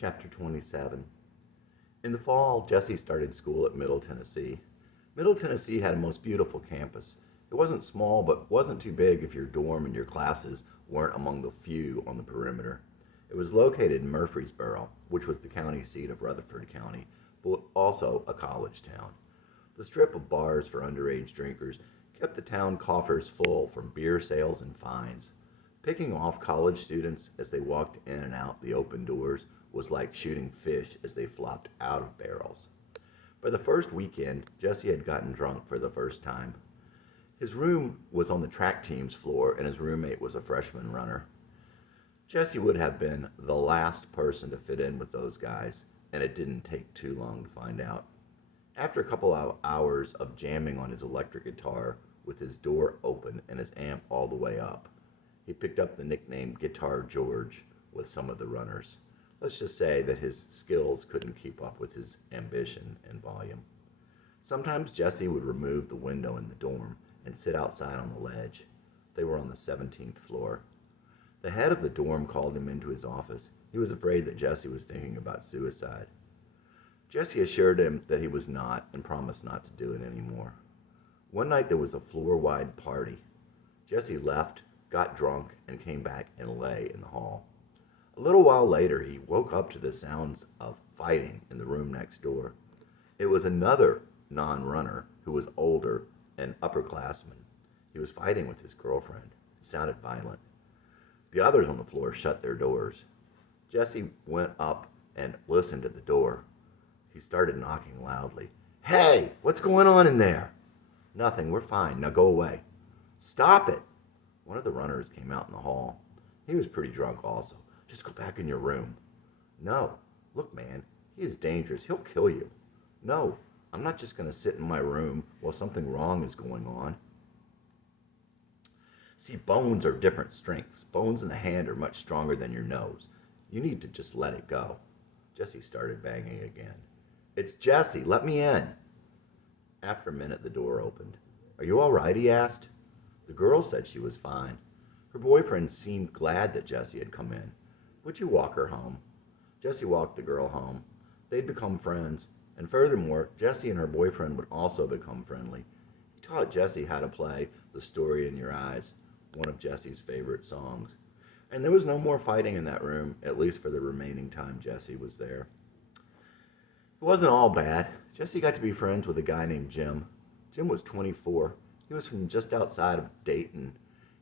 Chapter 27. In the fall, Jesse started school at Middle Tennessee. Middle Tennessee had a most beautiful campus. It wasn't small, but wasn't too big if your dorm and your classes weren't among the few on the perimeter. It was located in Murfreesboro, which was the county seat of Rutherford County, but also a college town. The strip of bars for underage drinkers kept the town coffers full from beer sales and fines. Picking off college students as they walked in and out the open doors was like shooting fish as they flopped out of barrels. By the first weekend, Jesse had gotten drunk for the first time. His room was on the track team's floor, and his roommate was a freshman runner. Jesse would have been the last person to fit in with those guys, and it didn't take too long to find out. After a couple of hours of jamming on his electric guitar with his door open and his amp all the way up, he picked up the nickname Guitar George with some of the runners. Let's just say that his skills couldn't keep up with his ambition and volume. Sometimes Jesse would remove the window in the dorm and sit outside on the ledge. They were on the 17th floor. The head of the dorm called him into his office. He was afraid that Jesse was thinking about suicide. Jesse assured him that he was not and promised not to do it anymore. One night there was a floor-wide party. Jesse left, got drunk, and came back and lay in the hall. A little while later, he woke up to the sounds of fighting in the room next door. It was another non-runner who was older and upperclassman. He was fighting with his girlfriend. It sounded violent. The others on the floor shut their doors. Jesse went up and listened at the door. He started knocking loudly. "Hey, what's going on in there?" "Nothing, we're fine. Now go away." "Stop it." One of the runners came out in the hall. He was pretty drunk also. "Just go back in your room." "No. Look, man, he is dangerous. He'll kill you." "No, I'm not just going to sit in my room while something wrong is going on." See, bones are different strengths. Bones in the hand are much stronger than your nose. You need to just let it go. Jesse started banging again. "It's Jesse. Let me in." After a minute, the door opened. "Are you all right?" he asked. The girl said she was fine. Her boyfriend seemed glad that Jesse had come in. "Would you walk her home?" Jesse walked the girl home. They'd become friends, and furthermore, Jesse and her boyfriend would also become friendly. He taught Jesse how to play "The Story in Your Eyes," one of Jesse's favorite songs. And there was no more fighting in that room, at least for the remaining time Jesse was there. It wasn't all bad. Jesse got to be friends with a guy named Jim. Jim was 24. He was from just outside of Dayton.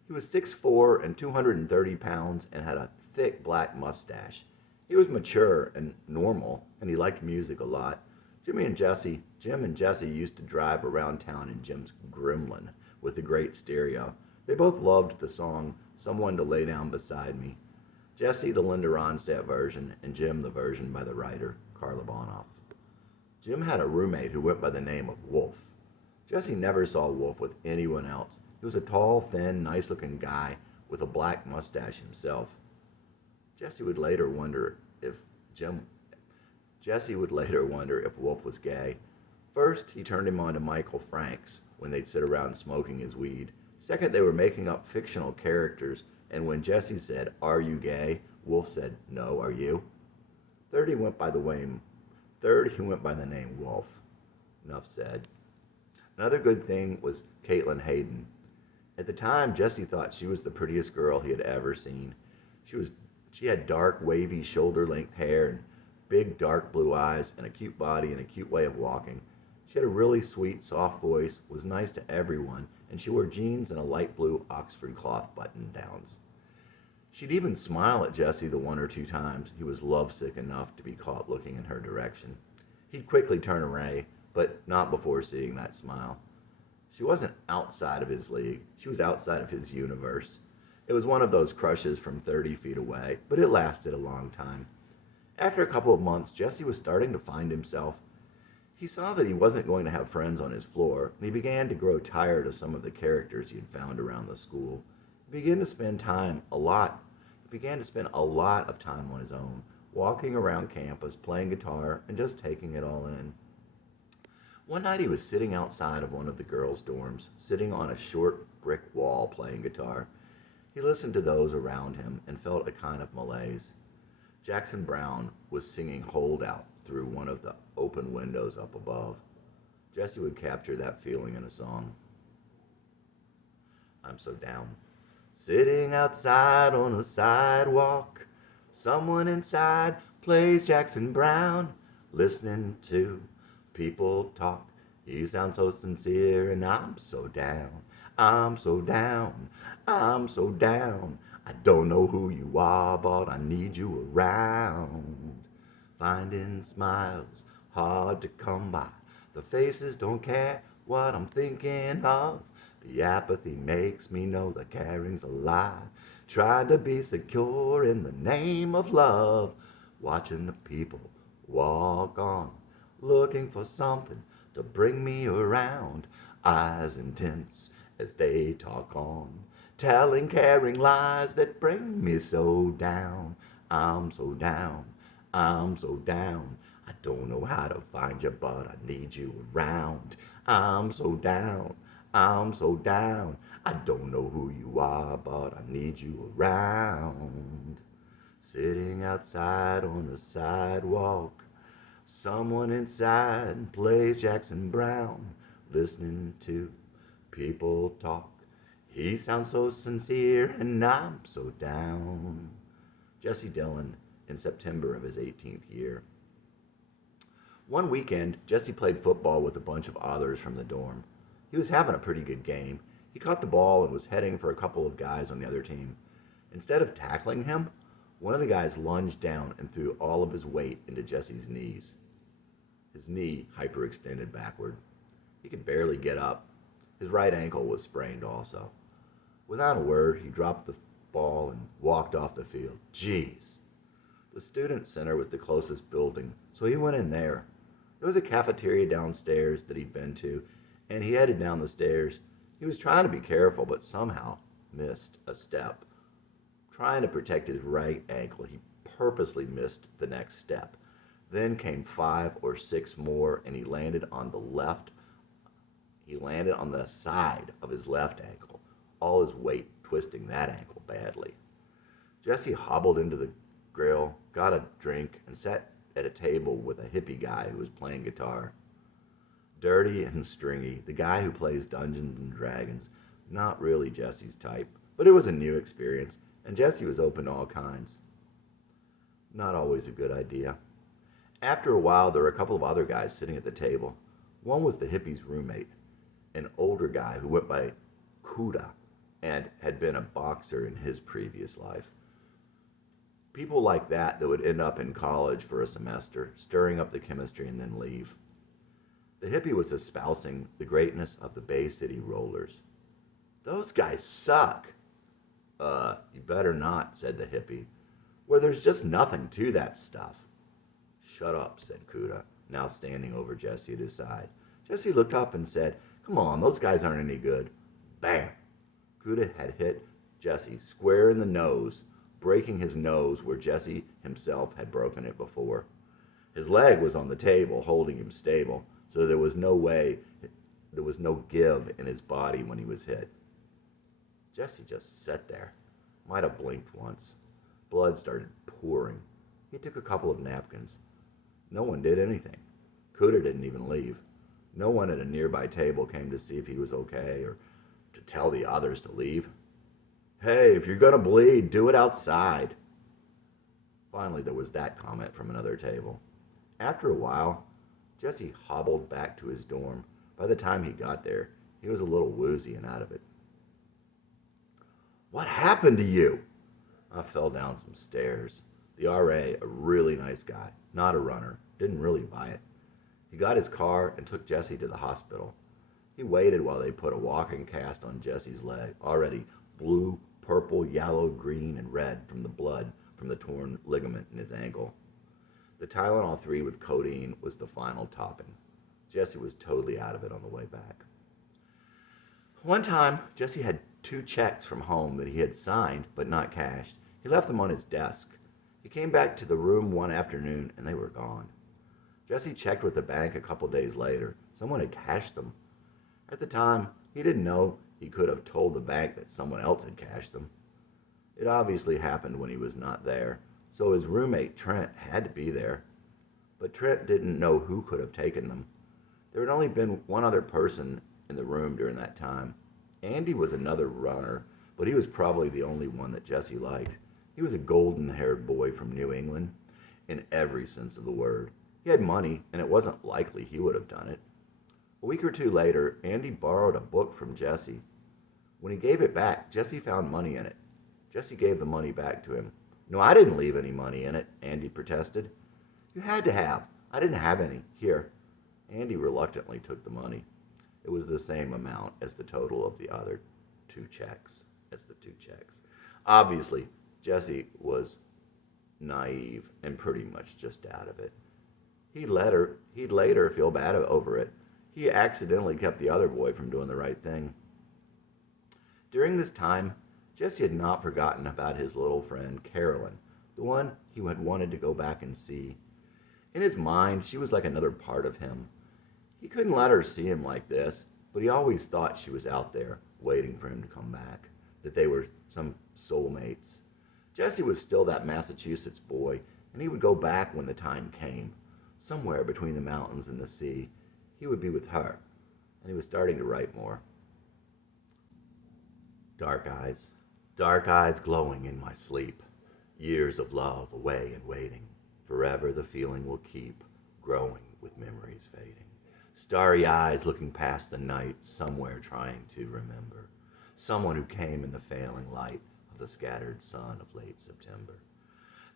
He was 6'4" and 230 pounds and had a thick black mustache. He was mature and normal, and he liked music a lot. Jim and Jesse used to drive around town in Jim's Gremlin with a great stereo. They both loved the song "Someone to Lay Down Beside Me." Jesse, the Linda Ronstadt version, and Jim, the version by the writer Carla Bonoff. Jim had a roommate who went by the name of Wolf. Jesse never saw Wolf with anyone else. He was a tall, thin, nice-looking guy with a black mustache himself. Jesse would later wonder if Wolf was gay. First, he turned him on to Michael Franks when they'd sit around smoking his weed. Second, they were making up fictional characters, and when Jesse said, "Are you gay?" Wolf said, "No, are you?" Third, he went by the name Wolf. Enough said. Another good thing was Caitlin Hayden. At the time, Jesse thought she was the prettiest girl he had ever seen. She had dark, wavy, shoulder-length hair and big, dark blue eyes and a cute body and a cute way of walking. She had a really sweet, soft voice, was nice to everyone, and she wore jeans and a light blue Oxford cloth button-downs. She'd even smile at Jesse the one or two times he was lovesick enough to be caught looking in her direction. He'd quickly turn away, but not before seeing that smile. She wasn't outside of his league. She was outside of his universe. It was one of those crushes from 30 feet away, but it lasted a long time. After a couple of months, Jesse was starting to find himself. He saw that he wasn't going to have friends on his floor, and he began to grow tired of some of the characters he had found around the school. He began to spend a lot of time on his own, walking around campus, playing guitar, and just taking it all in. One night he was sitting outside of one of the girls' dorms, sitting on a short brick wall playing guitar. He listened to those around him and felt a kind of malaise. Jackson Brown was singing Hold Out through one of the open windows up above. Jesse would capture that feeling in a song. I'm so down. Sitting outside on a sidewalk, someone inside plays Jackson Brown, listening to people talk. He sounds so sincere, and I'm so down. I'm so down. I'm so down. I don't know who you are, but I need you around. Finding smiles hard to come by. The faces don't care what I'm thinking of. The apathy makes me know the caring's a lie. Trying to be secure in the name of love. Watching the people walk on, looking for something to bring me around. Eyes intense as they talk on, telling caring lies that bring me so down. I'm so down. I'm so down. I don't know how to find you, but I need you around. I'm so down. I'm so down. I don't know who you are, but I need you around. Sitting outside on the sidewalk, someone inside plays Jackson Brown, listening to people talk. He sounds so sincere, and I'm so down. Jesse Dillon, in September of his 18th year. One weekend, Jesse played football with a bunch of others from the dorm. He was having a pretty good game. He caught the ball and was heading for a couple of guys on the other team. Instead of tackling him, one of the guys lunged down and threw all of his weight into Jesse's knees. His knee hyperextended backward. He could barely get up. His right ankle was sprained also. Without a word, he dropped the ball and walked off the field. Jeez. The student center was the closest building, so he went in there. There was a cafeteria downstairs that he'd been to, and he headed down the stairs. He was trying to be careful, but somehow missed a step. Trying to protect his right ankle, he purposely missed the next step. Then came 5 or 6 more, and he landed on the left. He landed on the side of his left ankle, all his weight twisting that ankle badly. Jesse hobbled into the grill, got a drink, and sat at a table with a hippie guy who was playing guitar. Dirty and stringy, the guy who plays Dungeons and Dragons, not really Jesse's type, but it was a new experience, and Jesse was open to all kinds. Not always a good idea. After a while, there were a couple of other guys sitting at the table. One was the hippie's roommate, an older guy who went by Kuda and had been a boxer in his previous life. People like that would end up in college for a semester, stirring up the chemistry and then leave. The hippie was espousing the greatness of the Bay City Rollers. Those guys suck. You better not, said the hippie. Well, there's just nothing to that stuff. Shut up, said Kuda, now standing over Jesse at his side. Jesse looked up and said, come on, those guys aren't any good. Bam! Kuda had hit Jesse square in the nose, breaking his nose where Jesse himself had broken it before. His leg was on the table, holding him stable, so there was no give in his body when he was hit. Jesse just sat there. Might have blinked once. Blood started pouring. He took a couple of napkins. No one did anything. Kuda didn't even leave. No one at a nearby table came to see if he was okay or to tell the others to leave. Hey, if you're gonna bleed, do it outside. Finally, there was that comment from another table. After a while, Jesse hobbled back to his dorm. By the time he got there, he was a little woozy and out of it. What happened to you? I fell down some stairs. The RA, a really nice guy, not a runner, didn't really buy it. He got his car and took Jesse to the hospital. He waited while they put a walking cast on Jesse's leg, already blue, purple, yellow, green, and red from the blood from the torn ligament in his ankle. The Tylenol 3 with codeine was the final topping. Jesse was totally out of it on the way back. One time, Jesse had 2 checks from home that he had signed but not cashed. He left them on his desk. He came back to the room one afternoon and they were gone. Jesse checked with the bank a couple days later. Someone had cashed them. At the time, he didn't know he could have told the bank that someone else had cashed them. It obviously happened when he was not there, so his roommate Trent had to be there. But Trent didn't know who could have taken them. There had only been one other person in the room during that time. Andy was another runner, but he was probably the only one that Jesse liked. He was a golden-haired boy from New England, in every sense of the word. He had money, and it wasn't likely he would have done it. A week or two later, Andy borrowed a book from Jesse. When he gave it back, Jesse found money in it. Jesse gave the money back to him. "No, I didn't leave any money in it," Andy protested. "You had to have. I didn't have any. Here." Andy reluctantly took the money. It was the same amount as the total of the other two checks. Obviously, Jesse was naive and pretty much just out of it. He'd later feel bad over it. He accidentally kept the other boy from doing the right thing. During this time, Jesse had not forgotten about his little friend Carolyn, the one he had wanted to go back and see. In his mind, she was like another part of him. He couldn't let her see him like this, but he always thought she was out there waiting for him to come back, that they were some soulmates. Jesse was still that Massachusetts boy, and he would go back when the time came. Somewhere between the mountains and the sea, he would be with her, and he was starting to write more. Dark eyes glowing in my sleep, years of love away and waiting, forever the feeling will keep, growing with memories fading. Starry eyes looking past the night, somewhere trying to remember, someone who came in the failing light of the scattered sun of late September.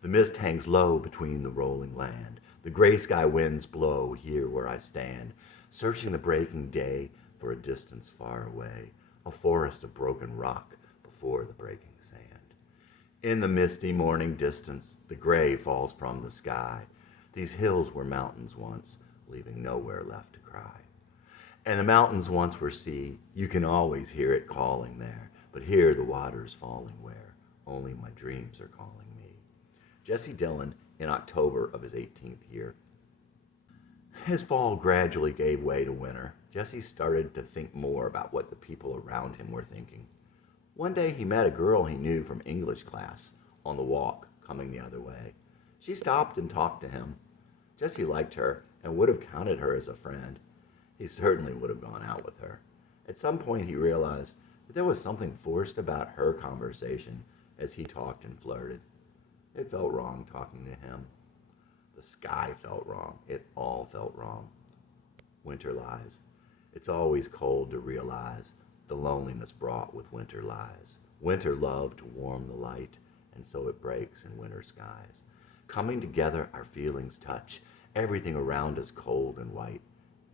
The mist hangs low between the rolling land, the gray sky winds blow here where I stand, searching the breaking day for a distance far away, a forest of broken rock before the breaking sand. In the misty morning distance, the gray falls from the sky. These hills were mountains once, leaving nowhere left to cry. And the mountains once were sea, you can always hear it calling there, but here the water's falling where only my dreams are calling me. Jesse Dillon in October of his 18th year. His fall gradually gave way to winter. Jesse started to think more about what the people around him were thinking. One day he met a girl he knew from English class on the walk coming the other way. She stopped and talked to him. Jesse liked her and would have counted her as a friend. He certainly would have gone out with her. At some point he realized that there was something forced about her conversation as he talked and flirted. It felt wrong talking to him. The sky felt wrong. It all felt wrong. Winter lies. It's always cold to realize the loneliness brought with winter lies. Winter loved to warm the light, and so it breaks in winter skies. Coming together, our feelings touch. Everything around us cold and white.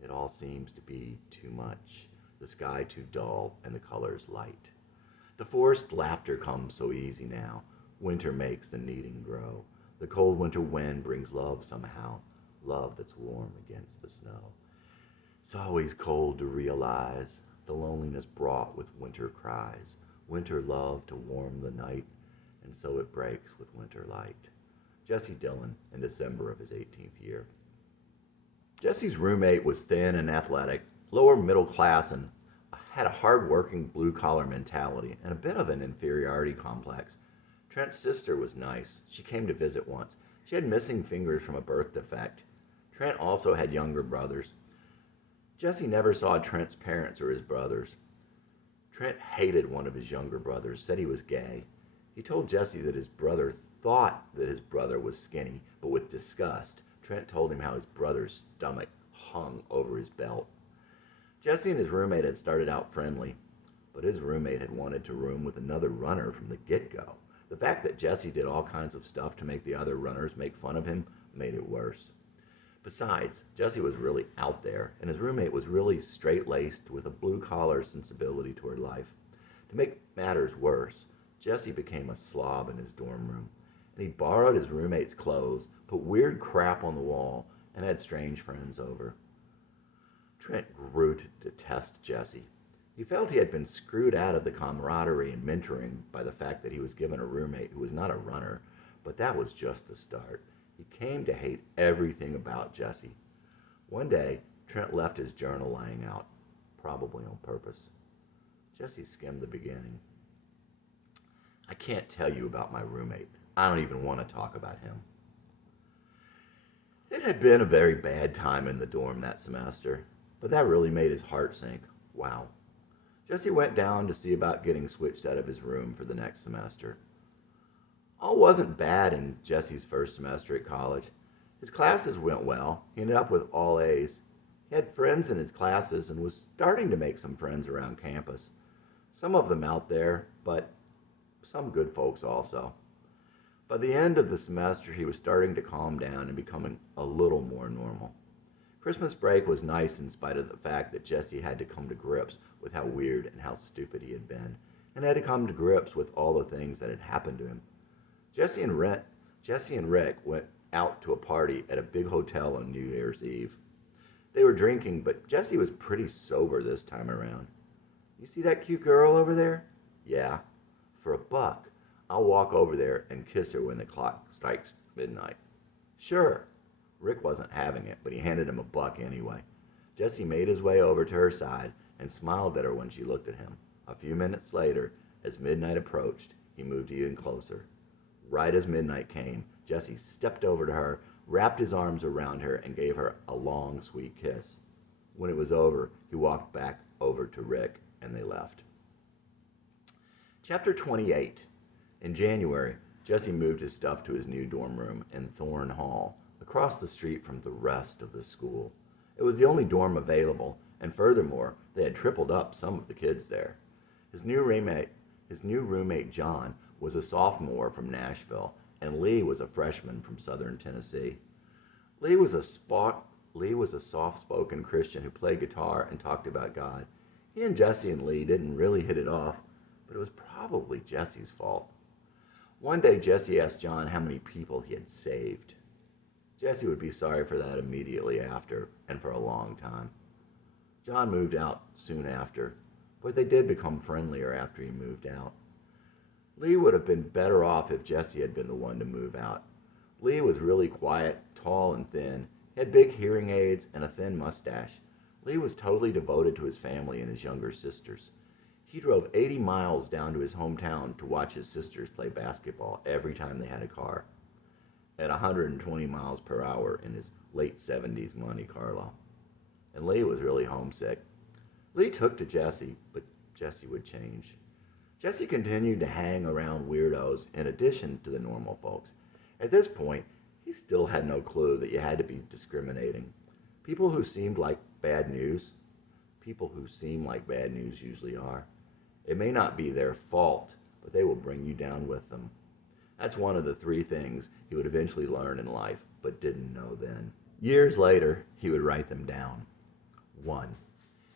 It all seems to be too much. The sky too dull, and the colors light. The forced laughter comes so easy now. Winter makes the needing grow. The cold winter wind brings love somehow, love that's warm against the snow. It's always cold to realize the loneliness brought with winter cries. Winter love to warm the night, and so it breaks with winter light. Jesse Dillon in December of his 18th year. Jesse's roommate was thin and athletic, lower middle class, and had a hard-working blue-collar mentality and a bit of an inferiority complex. Trent's sister was nice. She came to visit once. She had missing fingers from a birth defect. Trent also had younger brothers. Jesse never saw Trent's parents or his brothers. Trent hated one of his younger brothers, said he was gay. He told Jesse that his brother thought that his brother was skinny, but with disgust, Trent told him how his brother's stomach hung over his belt. Jesse and his roommate had started out friendly, but his roommate had wanted to room with another runner from the get-go. The fact that Jesse did all kinds of stuff to make the other runners make fun of him made it worse. Besides, Jesse was really out there, and his roommate was really straight-laced with a blue-collar sensibility toward life. To make matters worse, Jesse became a slob in his dorm room, and he borrowed his roommate's clothes, put weird crap on the wall, and had strange friends over. Trent grew to detest Jesse. He felt he had been screwed out of the camaraderie and mentoring by the fact that he was given a roommate who was not a runner, but that was just the start. He came to hate everything about Jesse. One day, Trent left his journal lying out, probably on purpose. Jesse skimmed the beginning. "I can't tell you about my roommate. I don't even want to talk about him. It had been a very bad time in the dorm that semester, but that really made his heart sink. Wow. Jesse went down to see about getting switched out of his room for the next semester. All wasn't bad in Jesse's first semester at college. His classes went well. He ended up with all A's. He had friends in his classes and was starting to make some friends around campus. Some of them out there, but some good folks also. By the end of the semester, he was starting to calm down and becoming a little more normal. Christmas break was nice in spite of the fact that Jesse had to come to grips with how weird and how stupid he had been, and had to come to grips with all the things that had happened to him. Jesse and Rick went out to a party at a big hotel on New Year's Eve. They were drinking, but Jesse was pretty sober this time around. You see that cute girl over there? Yeah. For $1, I'll walk over there and kiss her when the clock strikes midnight. Sure. Rick wasn't having it, but he handed him $1 anyway. Jesse made his way over to her side and smiled at her when she looked at him. A few minutes later, as midnight approached, he moved even closer. Right as midnight came, Jesse stepped over to her, wrapped his arms around her, and gave her a long, sweet kiss. When it was over, he walked back over to Rick, and they left. Chapter 28. In January, Jesse moved his stuff to his new dorm room in Thorne Hall, across the street from the rest of the school. It was the only dorm available, and furthermore, they had tripled up some of the kids there. His new roommate John was a sophomore from Nashville, and Lee was a freshman from Southern Tennessee. Lee was a soft-spoken Christian who played guitar and talked about God. He and Jesse and Lee didn't really hit it off, but it was probably Jesse's fault. One day, Jesse asked John how many people he had saved. Jesse would be sorry for that immediately after, and for a long time. John moved out soon after, but they did become friendlier after he moved out. Lee would have been better off if Jesse had been the one to move out. Lee was really quiet, tall and thin. He had big hearing aids and a thin mustache. Lee was totally devoted to his family and his younger sisters. He drove 80 miles down to his hometown to watch his sisters play basketball every time they had a car, at 120 miles per hour in his late 70s Monte Carlo. And Lee was really homesick. Lee took to Jesse, but Jesse would change. Jesse continued to hang around weirdos in addition to the normal folks. At this point, he still had no clue that you had to be discriminating. People who seem like bad news usually are. It may not be their fault, but they will bring you down with them. That's one of the 3 things he would eventually learn in life, but didn't know then. Years later, he would write them down. 1.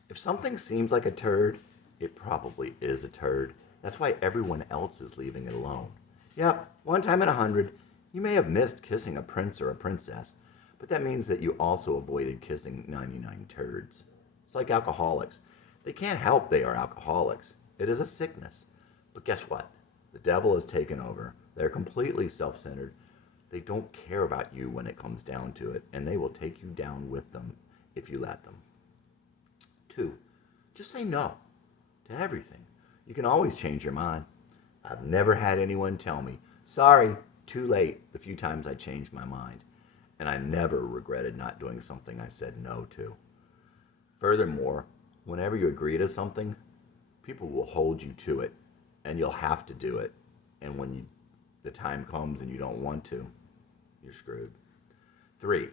If something seems like a turd, it probably is a turd. That's why everyone else is leaving it alone. Yep, 1 time in 100, you may have missed kissing a prince or a princess, but that means that you also avoided kissing 99 turds. It's like alcoholics. They can't help they are alcoholics. It is a sickness. But guess what? The devil has taken over. They're completely self-centered. They don't care about you when it comes down to it, and they will take you down with them if you let them. 2, just say no to everything. You can always change your mind. I've never had anyone tell me, sorry, too late, the few times I changed my mind. And I never regretted not doing something I said no to. Furthermore, whenever you agree to something, people will hold you to it, and you'll have to do it. And when the time comes and you don't want to, you're screwed. 3,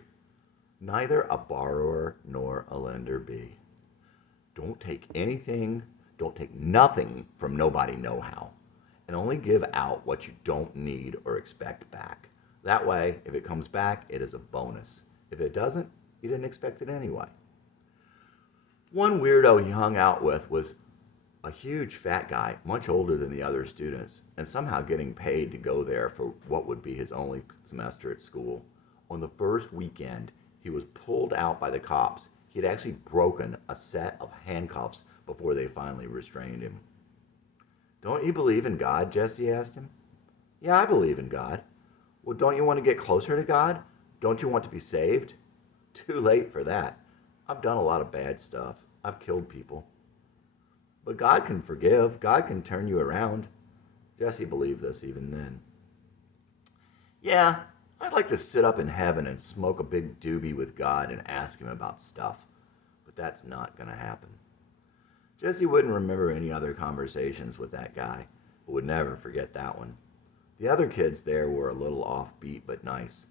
neither a borrower nor a lender be. Don't take nothing from nobody no how, and only give out what you don't need or expect back. That way, if it comes back, it is a bonus. If it doesn't, you didn't expect it anyway. One weirdo he hung out with was a huge fat guy, much older than the other students, and somehow getting paid to go there for what would be his only semester at school. On the first weekend, he was pulled out by the cops. He had actually broken a set of handcuffs before they finally restrained him. Don't you believe in God? Jesse asked him. Yeah, I believe in God. Well, don't you want to get closer to God? Don't you want to be saved? Too late for that. I've done a lot of bad stuff. I've killed people. But God can forgive. God can turn you around. Jesse believed this even then. Yeah, I'd like to sit up in heaven and smoke a big doobie with God and ask him about stuff, but that's not going to happen. Jesse wouldn't remember any other conversations with that guy, but would never forget that one. The other kids there were a little offbeat but nice.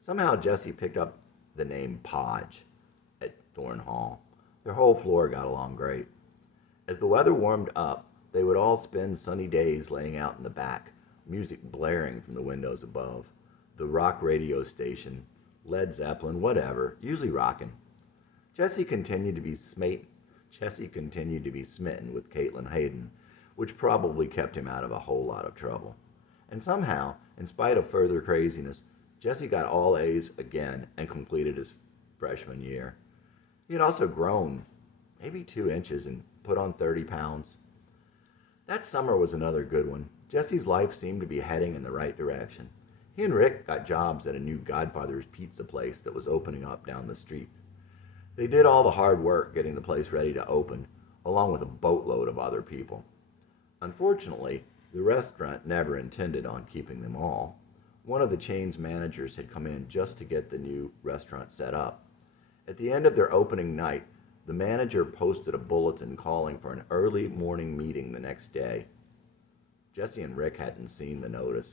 Somehow Jesse picked up the name Podge at Thorn Hall. Their whole floor got along great. As the weather warmed up, they would all spend sunny days laying out in the back, music blaring from the windows above. The rock radio station, Led Zeppelin, whatever, usually rocking. Jesse continued to be Jesse continued to be smitten with Caitlin Hayden, which probably kept him out of a whole lot of trouble. And somehow, in spite of further craziness, Jesse got all A's again and completed his freshman year. He had also grown maybe 2 inches and put on 30 pounds. That summer was another good one. Jesse's life seemed to be heading in the right direction. He and Rick got jobs at a new Godfather's pizza place that was opening up down the street. They did all the hard work getting the place ready to open, along with a boatload of other people. Unfortunately, the restaurant never intended on keeping them all. One of the chain's managers had come in just to get the new restaurant set up. At the end of their opening night, the manager posted a bulletin calling for an early morning meeting the next day. Jesse and Rick hadn't seen the notice.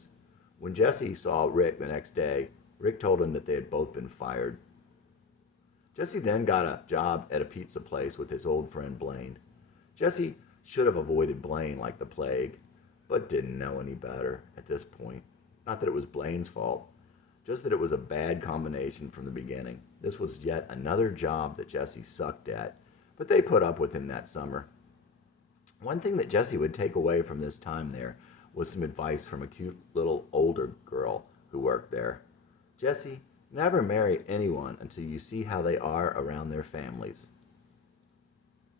When Jesse saw Rick the next day, Rick told him that they had both been fired. Jesse then got a job at a pizza place with his old friend Blaine. Jesse should have avoided Blaine like the plague, but didn't know any better at this point. Not that it was Blaine's fault, just that it was a bad combination from the beginning. This was yet another job that Jesse sucked at, but they put up with him that summer. One thing that Jesse would take away from this time there was some advice from a cute little older girl who worked there. Jesse, never marry anyone until you see how they are around their families.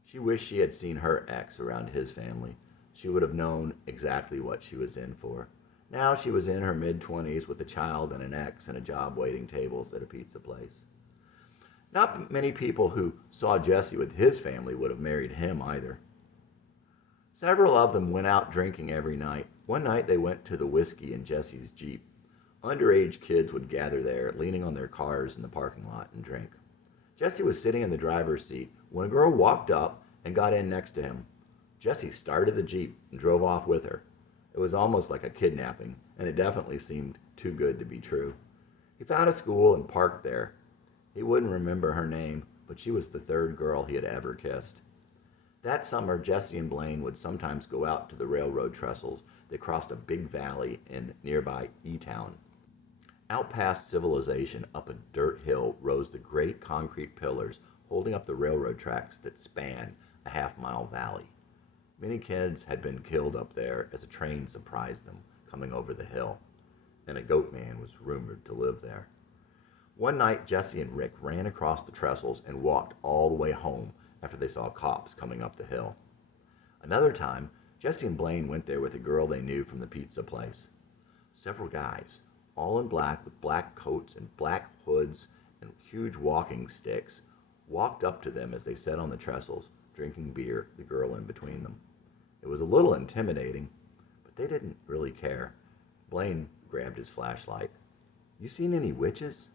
She wished she had seen her ex around his family. She would have known exactly what she was in for. Now she was in her mid-20s with a child and an ex and a job waiting tables at a pizza place. Not many people who saw Jesse with his family would have married him either. Several of them went out drinking every night. One night they went to the Whiskey in Jesse's Jeep. Underage kids would gather there, leaning on their cars in the parking lot and drink. Jesse was sitting in the driver's seat when a girl walked up and got in next to him. Jesse started the Jeep and drove off with her. It was almost like a kidnapping, and it definitely seemed too good to be true. He found a school and parked there. He wouldn't remember her name, but she was the third girl he had ever kissed. That summer, Jesse and Blaine would sometimes go out to the railroad trestles that crossed a big valley in nearby E-Town. Out past civilization, up a dirt hill, rose the great concrete pillars holding up the railroad tracks that span a half-mile valley. Many kids had been killed up there as a train surprised them coming over the hill, and a goat man was rumored to live there. One night, Jesse and Rick ran across the trestles and walked all the way home after they saw cops coming up the hill. Another time, Jesse and Blaine went there with a girl they knew from the pizza place. Several guys, all in black with black coats and black hoods and huge walking sticks, walked up to them as they sat on the trestles, drinking beer, the girl in between them. It was a little intimidating, but they didn't really care. Blaine grabbed his flashlight. "You seen any witches?"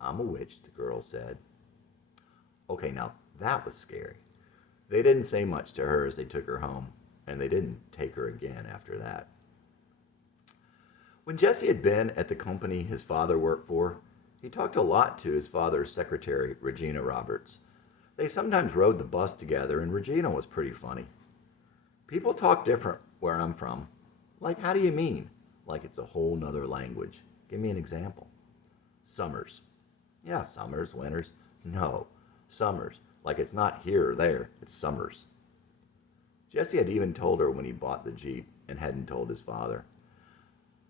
"I'm a witch," the girl said. Okay, now that was scary. They didn't say much to her as they took her home, and they didn't take her again after that. When Jesse had been at the company his father worked for, he talked a lot to his father's secretary, Regina Roberts. They sometimes rode the bus together, and Regina was pretty funny. "People talk different where I'm from." "Like, how do you mean?" "Like it's a whole nother language." "Give me an example." "Summers." "Yeah, summers, winters." "No, summers. Like it's not here or there, it's summers." Jesse had even told her when he bought the Jeep and hadn't told his father.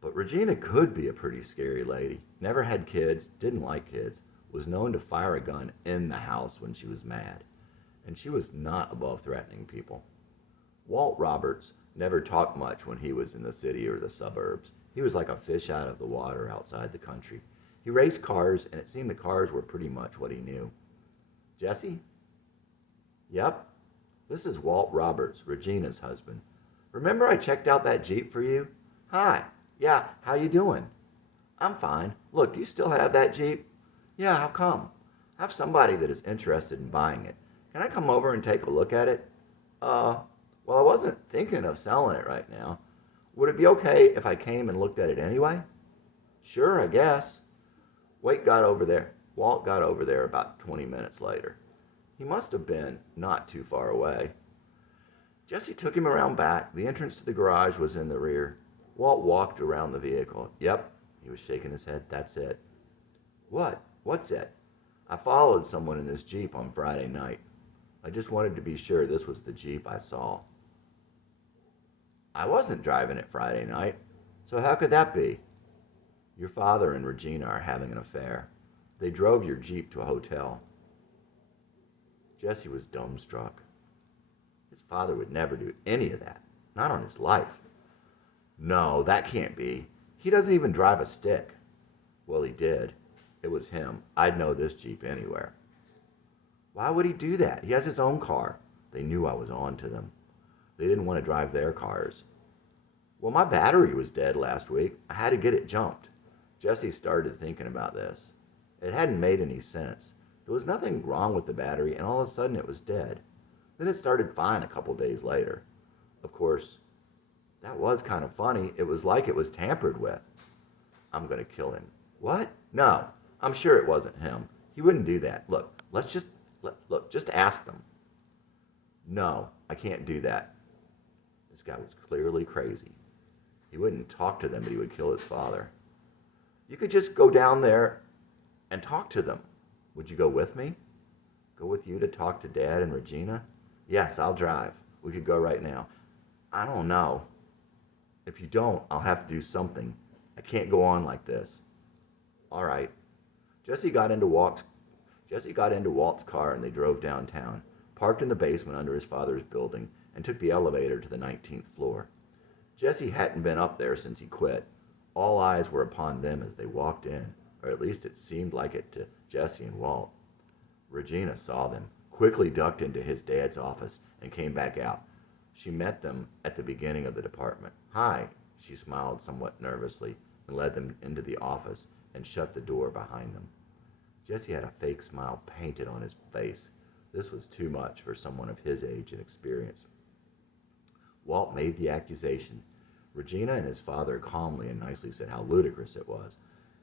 But Regina could be a pretty scary lady. Never had kids, didn't like kids, was known to fire a gun in the house when she was mad. And she was not above threatening people. Walt Roberts never talked much when he was in the city or the suburbs. He was like a fish out of the water outside the country. He raced cars, and it seemed the cars were pretty much what he knew. "Jesse?" "Yep. This is Walt Roberts, Regina's husband. Remember I checked out that Jeep for you?" "Hi. Yeah, how you doing?" I'm fine. Look, do you still have that Jeep? Yeah, how come? I have somebody that is interested in buying it. Can I come over and take a look at it? Uh, well, I wasn't thinking of selling it right now. Would it be okay if I came and looked at it anyway? Sure, I guess. Walt got over there about 20 minutes later. He must have been not too far away. Jesse took him around back. The entrance to the garage was in the rear. Walt walked around the vehicle. Yep, he was shaking his head. That's it. What? What's it? I followed someone in this Jeep on Friday night. I just wanted to be sure this was the Jeep I saw. I wasn't driving it Friday night, so how could that be? Your father and Regina are having an affair. They drove your Jeep to a hotel. Jesse was dumbstruck. His father would never do any of that, not on his life. No, that can't be. He doesn't even drive a stick. Well, he did. It was him. I'd know this Jeep anywhere. Why would he do that? He has his own car. They knew I was on to them. They didn't want to drive their cars. Well, my battery was dead last week. I had to get it jumped. Jesse started thinking about this. It hadn't made any sense. There was nothing wrong with the battery, and all of a sudden it was dead. Then it started fine a couple days later. Of course, that was kind of funny. It was like it was tampered with. I'm going to kill him. What? No, I'm sure it wasn't him. He wouldn't do that. Just ask them. No, I can't do that. This guy was clearly crazy. He wouldn't talk to them, but he would kill his father. You could just go down there and talk to them. Would you go with me? Go with you to talk to Dad and Regina? Yes, I'll drive. We could go right now. I don't know. If you don't, I'll have to do something. I can't go on like this. All right. Jesse got into Walt's car and they drove downtown, parked in the basement under his father's building, and took the elevator to the 19th floor. Jesse hadn't been up there since he quit. All eyes were upon them as they walked in, or at least it seemed like it to Jesse and Walt. Regina saw them, quickly ducked into his dad's office, and came back out. She met them at the beginning of the department. Hi, she smiled somewhat nervously and led them into the office and shut the door behind them. Jesse had a fake smile painted on his face. This was too much for someone of his age and experience. Walt made the accusation. Regina and his father calmly and nicely said how ludicrous it was.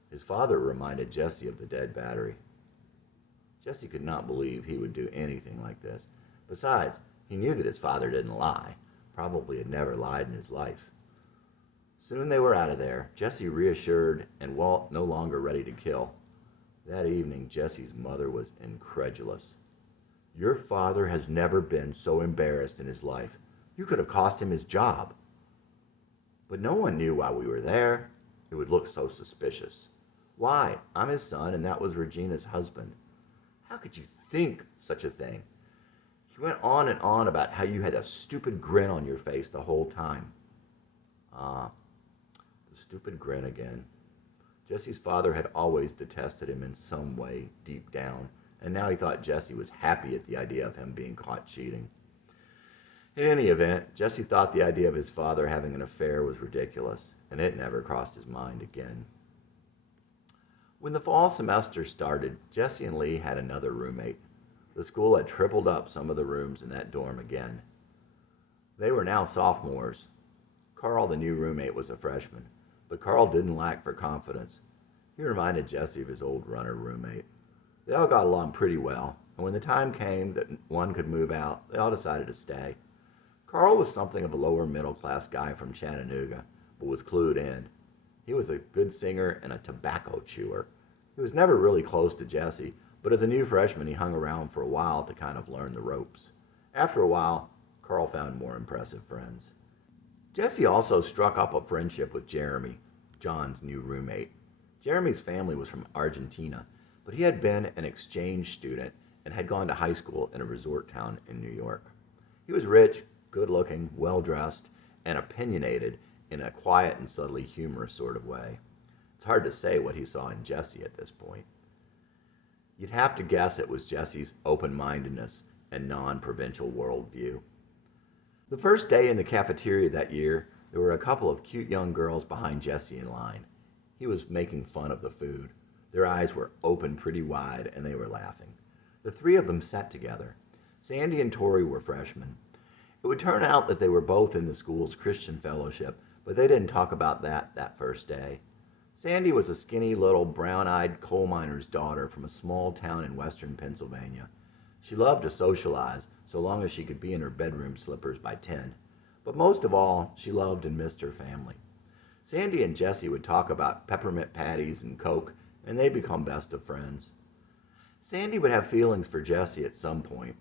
His father reminded Jesse of the dead battery. Jesse could not believe he would do anything like this. Besides, he knew that his father didn't lie. Probably had never lied in his life. Soon they were out of there, Jesse reassured and Walt no longer ready to kill. That evening, Jesse's mother was incredulous. Your father has never been so embarrassed in his life. You could have cost him his job. But no one knew why we were there. It would look so suspicious. Why? I'm his son, and that was Regina's husband. How could you think such a thing? He went on and on about how you had a stupid grin on your face the whole time. The stupid grin again. Jesse's father had always detested him in some way deep down, and now he thought Jesse was happy at the idea of him being caught cheating. In any event, Jesse thought the idea of his father having an affair was ridiculous, and it never crossed his mind again. When the fall semester started, Jesse and Lee had another roommate. The school had tripled up some of the rooms in that dorm again. They were now sophomores. Carl, the new roommate, was a freshman, but Carl didn't lack for confidence. He reminded Jesse of his old runner roommate. They all got along pretty well, and when the time came that one could move out, they all decided to stay. Carl was something of a lower middle-class guy from Chattanooga, but was clued in. He was a good singer and a tobacco chewer. He was never really close to Jesse, but as a new freshman, he hung around for a while to kind of learn the ropes. After a while, Carl found more impressive friends. Jesse also struck up a friendship with Jeremy, John's new roommate. Jeremy's family was from Argentina, but he had been an exchange student and had gone to high school in a resort town in New York. He was rich, good-looking, well-dressed, and opinionated in a quiet and subtly humorous sort of way. It's hard to say what he saw in Jesse at this point. You'd have to guess it was Jesse's open-mindedness and non-provincial worldview. The first day in the cafeteria that year, there were a couple of cute young girls behind Jesse in line. He was making fun of the food. Their eyes were open pretty wide, and they were laughing. The three of them sat together. Sandy and Tori were freshmen. It would turn out that they were both in the school's Christian fellowship, but they didn't talk about that first day. Sandy was a skinny little brown-eyed coal miner's daughter from a small town in western Pennsylvania. She loved to socialize so long as she could be in her bedroom slippers by 10. But most of all, she loved and missed her family. Sandy and Jessie would talk about peppermint patties and Coke, and they'd become best of friends. Sandy would have feelings for Jessie at some point,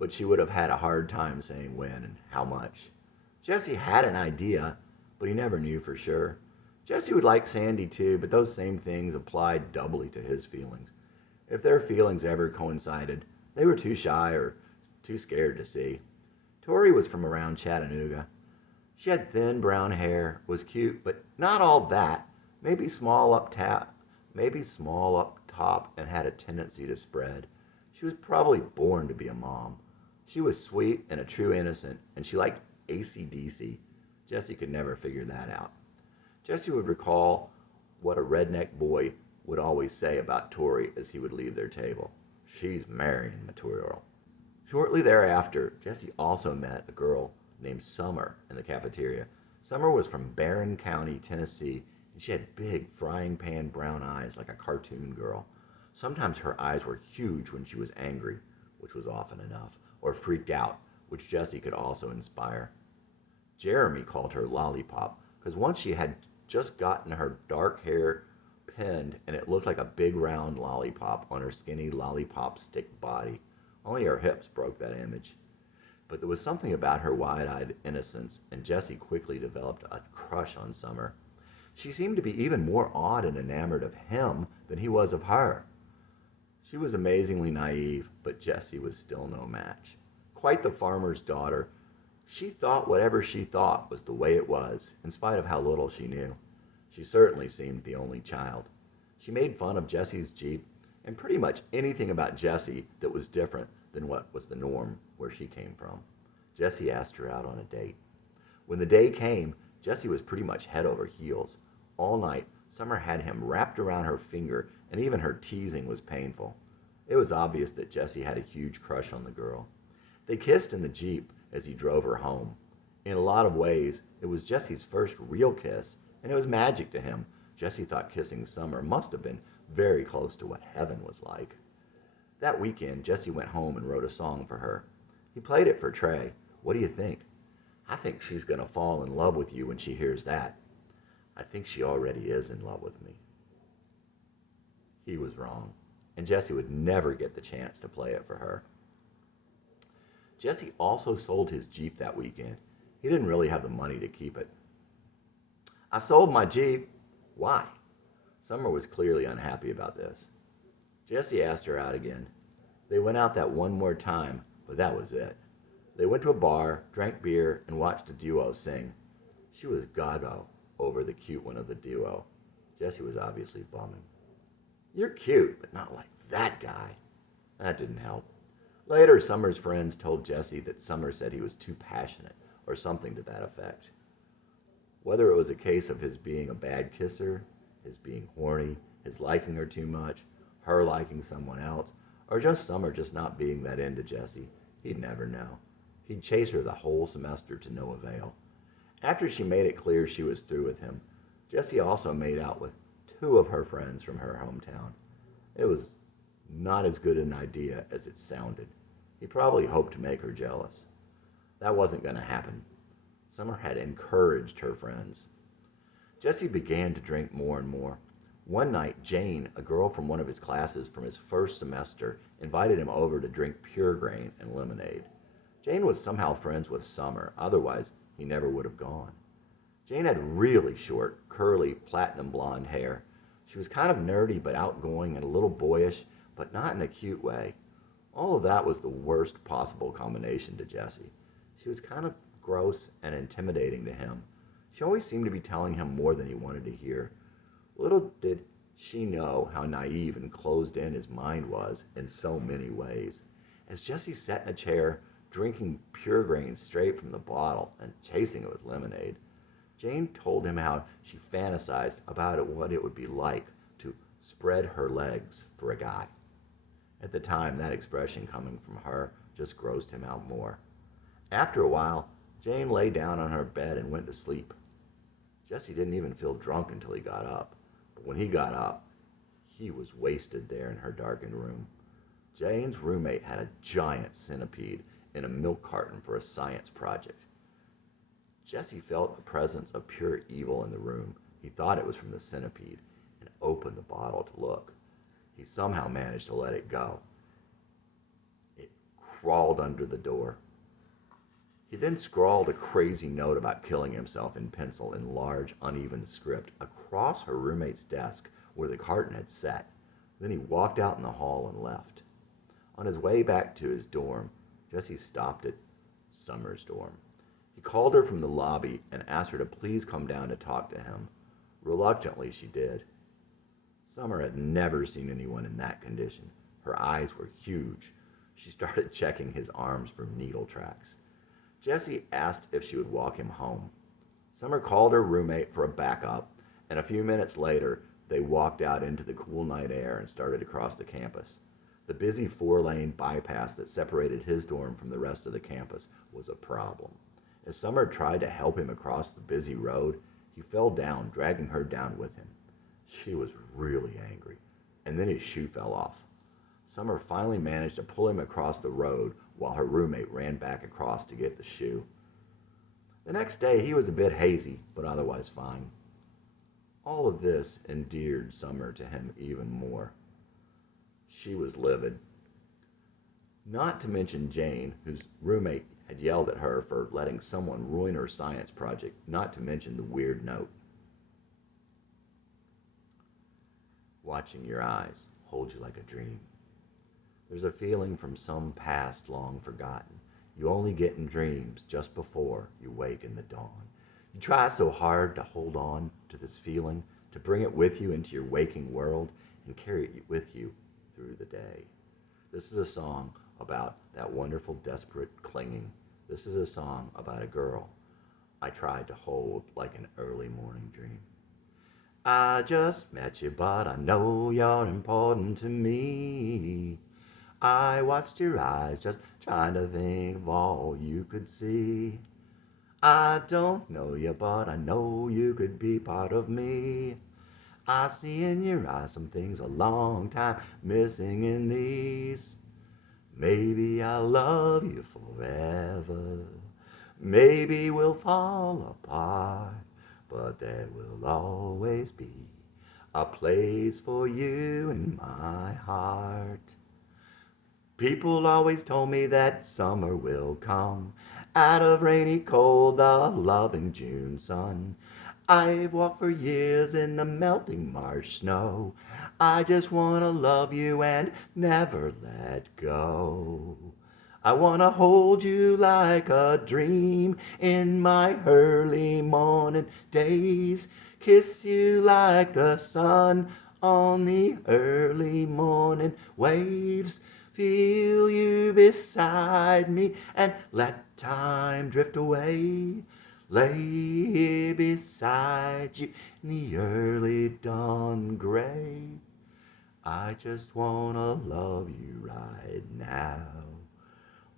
but she would have had a hard time saying when and how much. Jessie had an idea, but he never knew for sure. Jessie would like Sandy too, but those same things applied doubly to his feelings. If their feelings ever coincided, they were too shy or too scared to see. Tori was from around Chattanooga. She had thin brown hair, was cute, but not all that. Maybe small up top, and had a tendency to spread. She was probably born to be a mom. She was sweet and a true innocent, and she liked AC/DC. Jessie could never figure that out. Jessie would recall what a redneck boy would always say about Tori as he would leave their table. She's marrying material. Shortly thereafter, Jessie also met a girl named Summer in the cafeteria. Summer was from Barron County, Tennessee, and she had big frying pan brown eyes like a cartoon girl. Sometimes her eyes were huge when she was angry, which was often enough, or freaked out, which Jessie could also inspire. Jeremy called her Lollipop, because once she had just gotten her dark hair pinned, and it looked like a big round lollipop on her skinny lollipop stick body. Only her hips broke that image. But there was something about her wide-eyed innocence, and Jessie quickly developed a crush on Summer. She seemed to be even more awed and enamored of him than he was of her. She was amazingly naive, but Jessie was still no match. Quite the farmer's daughter, she thought whatever she thought was the way it was, in spite of how little she knew. She certainly seemed the only child. She made fun of Jessie's Jeep and pretty much anything about Jessie that was different than what was the norm where she came from. Jessie asked her out on a date. When the day came, Jessie was pretty much head over heels. All night, Summer had him wrapped around her finger, and even her teasing was painful. It was obvious that Jessie had a huge crush on the girl. They kissed in the Jeep as he drove her home. In a lot of ways, it was Jessie's first real kiss, and it was magic to him. Jessie thought kissing Summer must have been very close to what heaven was like. That weekend, Jessie went home and wrote a song for her. He played it for Trey. What do you think? I think she's going to fall in love with you when she hears that. I think she already is in love with me. He was wrong, and Jessie would never get the chance to play it for her. Jessie also sold his Jeep that weekend. He didn't really have the money to keep it. I sold my Jeep. Why? Summer was clearly unhappy about this. Jessie asked her out again. They went out that one more time, but that was it. They went to a bar, drank beer, and watched a duo sing. She was gaga over the cute one of the duo. Jessie was obviously bumming. You're cute, but not like that guy. That didn't help. Later, Summer's friends told Jessie that Summer said he was too passionate, or something to that effect. Whether it was a case of his being a bad kisser, his being horny, his liking her too much, her liking someone else, or just Summer just not being that into Jessie, he'd never know. He'd chase her the whole semester to no avail. After she made it clear she was through with him, Jessie also made out with two of her friends from her hometown. It was not as good an idea as it sounded. He probably hoped to make her jealous. That wasn't going to happen. Summer had encouraged her friends. Jessie began to drink more and more. One night, Jane, a girl from one of his classes from his first semester, invited him over to drink pure grain and lemonade. Jane was somehow friends with Summer, otherwise he never would have gone. Jane had really short, curly, platinum blonde hair. She was kind of nerdy but outgoing and a little boyish, but not in a cute way. All of that was the worst possible combination to Jessie. She was kind of gross and intimidating to him. She always seemed to be telling him more than he wanted to hear. Little did she know how naive and closed in his mind was in so many ways. As Jessie sat in a chair, drinking pure grain straight from the bottle and chasing it with lemonade, Jane told him how she fantasized about what it would be like to spread her legs for a guy. At the time, that expression coming from her just grossed him out more. After a while, Jane lay down on her bed and went to sleep. Jesse didn't even feel drunk until he got up. But when he got up, he was wasted there in her darkened room. Jane's roommate had a giant centipede in a milk carton for a science project. Jesse felt a presence of pure evil in the room. He thought it was from the centipede and opened the bottle to look. He somehow managed to let it go. It crawled under the door. He then scrawled a crazy note about killing himself in pencil in large, uneven script across her roommate's desk where the carton had sat. Then he walked out in the hall and left. On his way back to his dorm, Jesse stopped at Summer's dorm. He called her from the lobby and asked her to please come down to talk to him. Reluctantly, she did. Summer had never seen anyone in that condition. Her eyes were huge. She started checking his arms for needle tracks. Jesse asked if she would walk him home. Summer called her roommate for a backup, and a few minutes later, they walked out into the cool night air and started across the campus. The busy four-lane bypass that separated his dorm from the rest of the campus was a problem. As Summer tried to help him across the busy road, he fell down, dragging her down with him. She was really angry, and then his shoe fell off. Summer finally managed to pull him across the road while her roommate ran back across to get the shoe. The next day, he was a bit hazy, but otherwise fine. All of this endeared Summer to him even more. She was livid. Not to mention Jane, whose roommate had yelled at her for letting someone ruin her science project, not to mention the weird note. Watching your eyes hold you like a dream. There's a feeling from some past long forgotten. You only get in dreams just before you wake in the dawn. You try so hard to hold on to this feeling, to bring it with you into your waking world and carry it with you through the day. This is a song about that wonderful, desperate clinging. This is a song about a girl I tried to hold like an early morning dream. I just met you, but I know you're important to me. I watched your eyes just trying to think of all you could see. I don't know you, but I know you could be part of me. I see in your eyes some things a long time missing in these. Maybe I'll love you forever. Maybe we'll fall apart, but there will always be a place for you in my heart. People always told me that summer will come out of rainy, cold, the loving June sun. I've walked for years in the melting March snow. I just wanna love you and never let go. I wanna hold you like a dream in my early morning days. Kiss you like the sun on the early morning waves. Feel you beside me and let time drift away. Lay here beside you in the early dawn gray. I just wanna love you right now.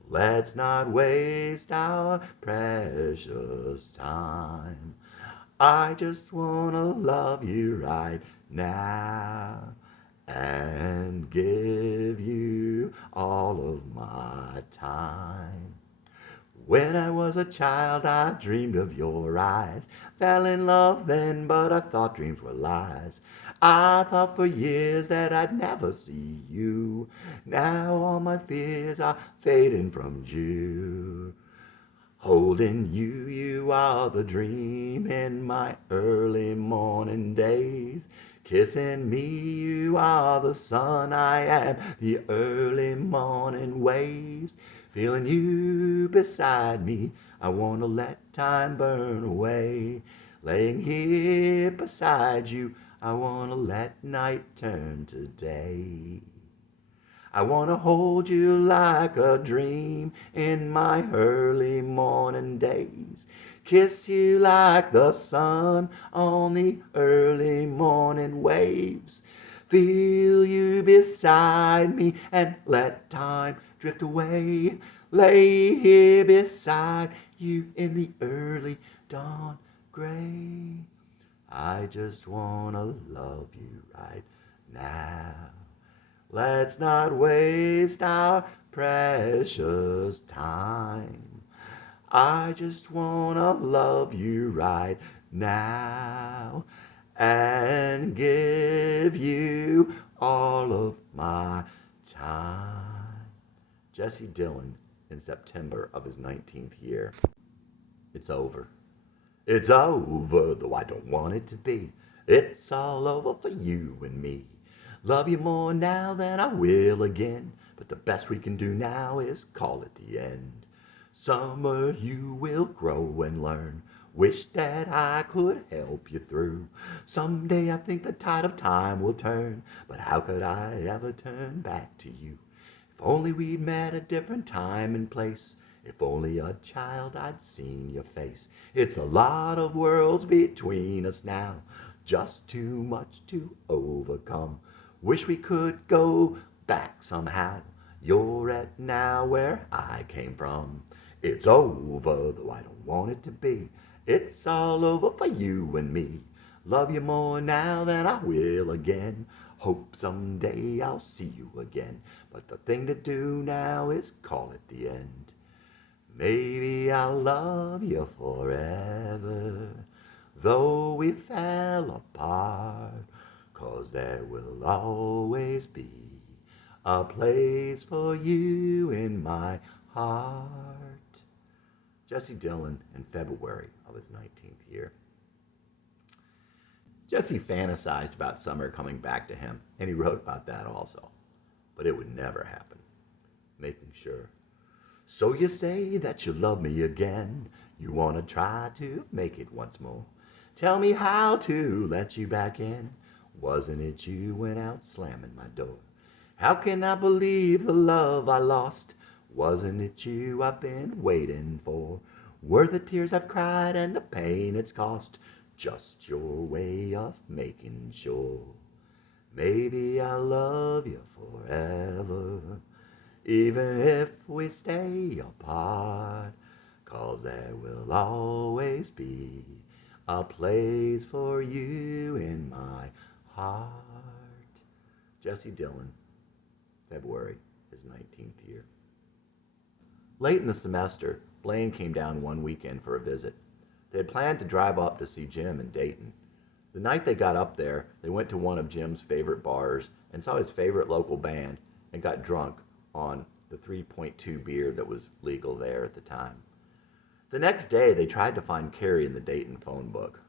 Let's not waste our precious time. I just wanna love you right now and give you all of my time. When I was a child, I dreamed of your eyes. Fell in love then, but I thought dreams were lies. I thought for years that I'd never see you. Now all my fears are fading from you. Holding you, you are the dream in my early morning days. Kissing me, you are the sun, I am the early morning waves. Feeling you beside me, I wanna let time burn away. Laying here beside you, I wanna let night turn to day. I wanna hold you like a dream in my early morning days. kiss you like the sun on the early morning waves, feel you beside me and let time drift away, lay here beside you in the early dawn gray. I just wanna love you right now. Let's not waste our precious time. I just wanna love you right now and give you all of my time. Jesse Dillon in September of his 19th year. It's over. It's over, though I don't want it to be. It's all over for you and me. Love you more now than I will again, but the best we can do now is call it the end. Summer, you will grow and learn. Wish that I could help you through. Someday I think the tide of time will turn, but how could I ever turn back to you? If only we'd met a different time and place. If only a child I'd seen your face. It's a lot of worlds between us now, just too much to overcome. Wish we could go back somehow. You're at now where I came from. It's over, though I don't want it to be. It's all over for you and me. Love you more now than I will again. Hope someday I'll see you again. But the thing to do now is call it the end. Maybe I'll love you forever, though we fell apart, 'cause there will always be a place for you in my heart. Jesse Dillon in February of his 19th year. Jesse fantasized about summer coming back to him, and he wrote about that also. But it would never happen. Making sure. So you say that you love me again. You want to try to make it once more. Tell me how to let you back in. Wasn't it you went out slamming my door? How can I believe the love I lost? Wasn't it you I've been waiting for? Were the tears I've cried and the pain it's cost just your way of making sure? Maybe I'll love you forever, even if we stay apart, 'cause there will always be a place for you in my heart. Jesse Dillon, February, his 19th year. Late in the semester, Blaine came down one weekend for a visit. They had planned to drive up to see Jim in Dayton. The night they got up there, they went to one of Jim's favorite bars and saw his favorite local band and got drunk on the 3.2 beer that was legal there at the time. The next day, they tried to find Carrie in the Dayton phone book.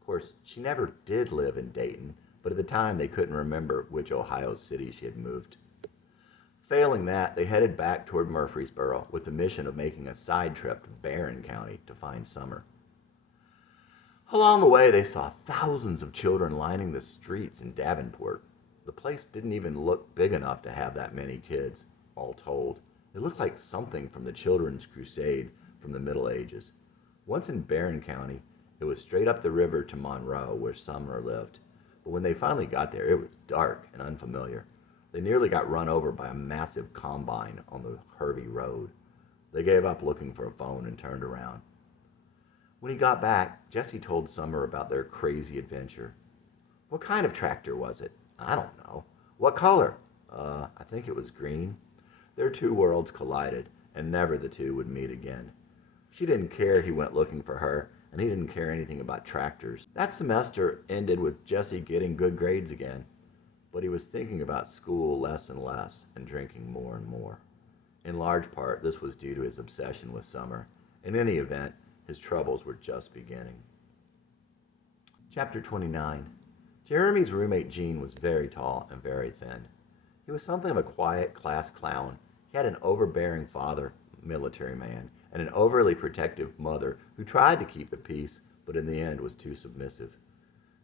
Of course, she never did live in Dayton, but at the time they couldn't remember which Ohio city she had moved. Failing that, they headed back toward Murfreesboro with the mission of making a side trip to Barron County to find Summer. Along the way, they saw thousands of children lining the streets in Davenport. The place didn't even look big enough to have that many kids, all told. It looked like something from the Children's Crusade from the Middle Ages. Once in Barron County, it was straight up the river to Monroe, where Summer lived. But when they finally got there, it was dark and unfamiliar. They nearly got run over by a massive combine on the Hervey Road. They gave up looking for a phone and turned around. When he got back, Jesse told Summer about their crazy adventure. What kind of tractor was it? I don't know. What color? I think it was green. Their two worlds collided, and never the two would meet again. She didn't care he went looking for her, and he didn't care anything about tractors. That semester ended with Jesse getting good grades again, but he was thinking about school less and less and drinking more and more. In large part, this was due to his obsession with Summer. In any event, his troubles were just beginning. Chapter 29. Jeremy's roommate Gene was very tall and very thin. He was something of a quiet class clown. He had an overbearing father, military man, and an overly protective mother who tried to keep the peace, but in the end was too submissive.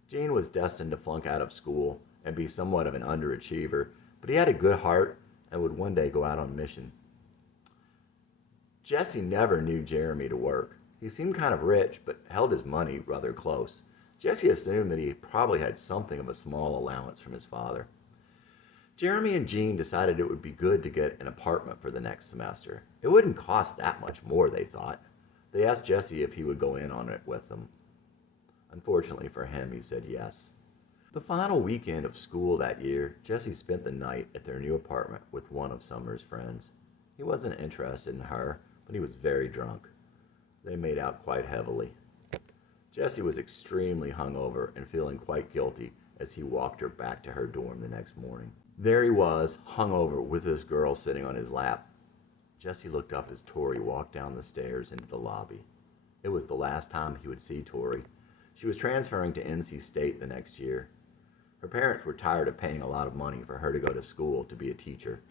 Gene was destined to flunk out of school and be somewhat of an underachiever, but he had a good heart and would one day go out on mission. Jesse never knew Jeremy to work. He seemed kind of rich, but held his money rather close. Jesse assumed that he probably had something of a small allowance from his father. Jeremy and Jean decided it would be good to get an apartment for the next semester. It wouldn't cost that much more, they thought. They asked Jesse if he would go in on it with them. Unfortunately for him, he said yes. The final weekend of school that year, Jesse spent the night at their new apartment with one of Summer's friends. He wasn't interested in her, but he was very drunk. They made out quite heavily. Jesse was extremely hungover and feeling quite guilty as he walked her back to her dorm the next morning. There he was, hungover, with this girl sitting on his lap. Jesse looked up as Tori walked down the stairs into the lobby. It was the last time he would see Tori. She was transferring to NC State the next year. Her parents were tired of paying a lot of money for her to go to school to be a teacher.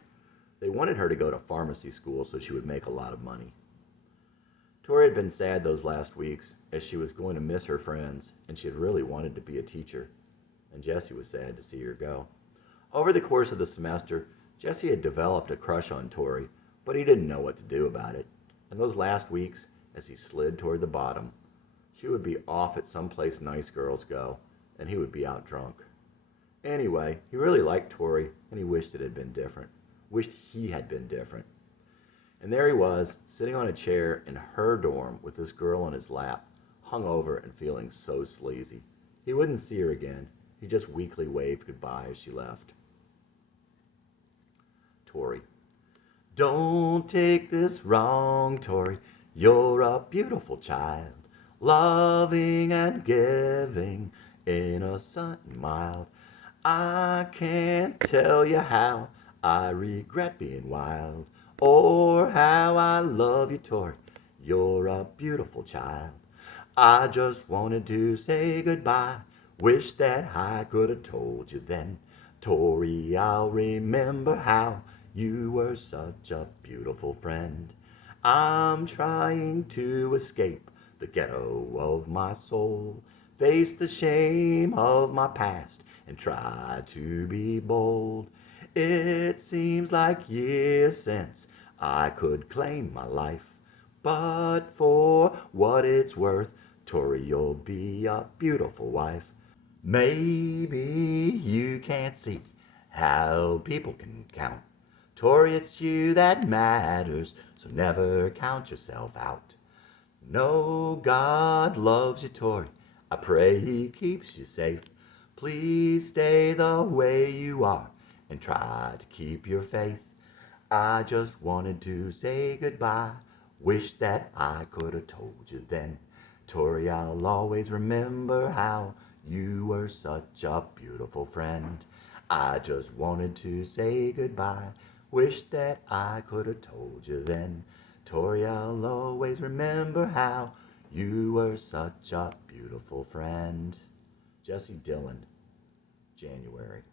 They wanted her to go to pharmacy school so she would make a lot of money. Tori had been sad those last weeks as she was going to miss her friends, and she had really wanted to be a teacher, and Jesse was sad to see her go. Over the course of the semester, Jesse had developed a crush on Tori, but he didn't know what to do about it. And those last weeks, as he slid toward the bottom, she would be off at some place nice girls go, and he would be out drunk. Anyway, he really liked Tori, and he wished it had been different. Wished he had been different. And there he was, sitting on a chair in her dorm with this girl on his lap, hungover and feeling so sleazy. He wouldn't see her again. He just weakly waved goodbye as she left. Tori. Don't take this wrong, Tori. You're a beautiful child, loving and giving, innocent and mild. I can't tell you how I regret being wild, or how I love you, Tori. You're a beautiful child. I just wanted to say goodbye. Wish that I could have told you then. Tori, I'll remember how you were such a beautiful friend. I'm trying to escape the ghetto of my soul, face the shame of my past, and try to be bold. It seems like years since I could claim my life, but for what it's worth, Tori, you'll be a beautiful wife. Maybe you can't see how people can count. Tori, it's you that matters, so never count yourself out. No, God loves you, Tori. I pray he keeps you safe. Please stay the way you are and try to keep your faith. I just wanted to say goodbye. Wish that I could have told you then. Tori, I'll always remember how you were such a beautiful friend. I just wanted to say goodbye. Wish that I could have told you then. Tori, I'll always remember how you were such a beautiful friend. Jesse Dillon, January.